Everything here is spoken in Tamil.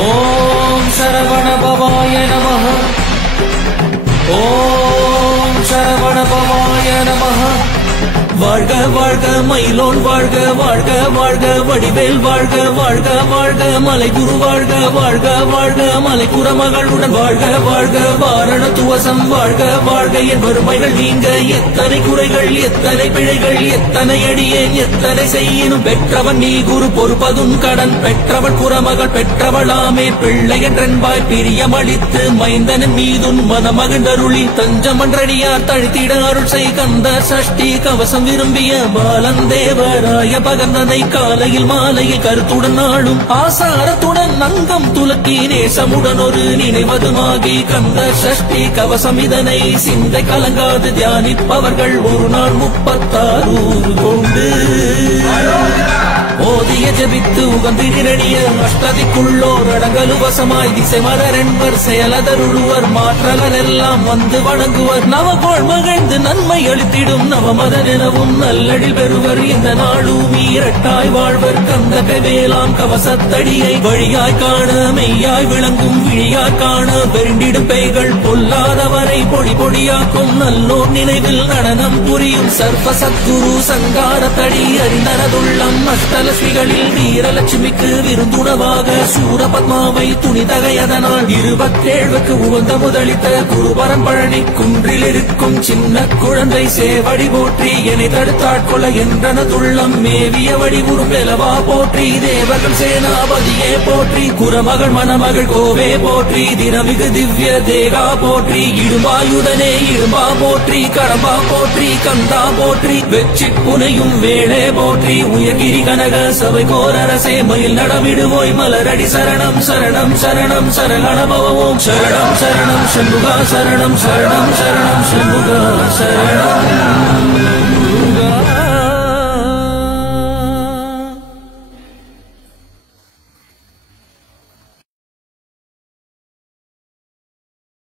ஓம் சரவண பவாய நமः. ஓம் சரவண பவாய நமः. வாழ்க வாழ்க மயிலோன் வாழ்க வாழ்க வாழ்க வடிவேல் வாழ்க வாழ்க வாழ்க மலைகுரு வாழ்க வாழ்க வாழ்க மலைக்குற மகளுடன் வாழ்க வாழ்க வாரண துவசம் வாழ்க வாழ்க என் வறுமைகள் நீங்க எத்தனை குறைகள் எத்தனை பிழைகள் எத்தனை அடியேன் எத்தனை செய்யினும் பெற்றவன் நீ குரு பொறுப்பதும் கடன் பெற்றவள் குறமகள் பெற்றவளாமே பிள்ளை என்றென்பாய் பிரியமளித்து மைந்தனின் மீதுன் மனமகிழ்ந்தருளி தஞ்சமன்றடியார் தழுத்திட அருள் செய் கந்த சஷ்டி கவசம் விரும்பிய பாலன் தேவராய பகர்ந்தனை காலையில் மாலையில் கருத்துடன் நாளும் ஆசாரத்துடன் நங்கம் துலக்கி நேசமுடன் ஒரு நினைவதுமாகி கந்த சஷ்டி கவசம் இதனை சிந்தை கலங்காது தியானிப்பவர்கள் ஒரு நாள் 36 கொண்டு ஓதிய ஜபித்து உகந்திரணிய அஷ்டதிக்குள்ளோர் அடங்கலு வசமாய் திசை மலரென்பர் செயலதருளுவர் மாற்றலர் எல்லாம் வந்து வணங்குவர் நவகோள் மகிழ்ந்து நன்மை அளித்திடும் நவமதனெனவும் நல்லடில் பெறுவர் இந்த நாளும் இரட்டாய் வாழ்வர் கந்த வேளாம் கவசத்தடியை வழியாய் காண மெய்யாய் விளங்கும் விழியாய் காண வெண்டிடும் பெய்கள் பொல்லாதவரை பொடி பொடியாக்கும் நல்லோர் நினைவில் நடனம் புரியும் சர்வ சத்குரு சங்காரத்தடி அறிந்தனதுள்ளம் அஷ்டலட்சுமிகளில் வீரலட்சுமிக்கு விருந்துணவாக சூரபத்மாவை துணிதகையதனால் 27க்கு உகந்த முதலித்த குருபரம் பழனி குன்றில் இருக்கும் சின்ன குழந்தை சேவடி போற்றி என்னை தடுத்தாட்கொள்ள என்றனதுள்ளம் மேவிய வடிவுறு பெலவா போற்றி தேவர்கள் சேனாபதியே போற்றி குரமகள் மணமகள் கோவே போற்றி தினமிகு திவ்ய தேகா போற்றி இடும்பாயுடனே இடும்பா போற்றி கடம்பா போற்றி கந்தா போற்றி வெற்றி புனையும் வேளே போற்றி உயர்கிரி கனக சபை கோரரசே மயில் நடமிடுவோய் மலரடி சரணம் சரணம் சரணம் சரணபவம் சரணம் சரணம் சண்முகா சரணம் சரணம் சரணம் சண்முகா சரணம்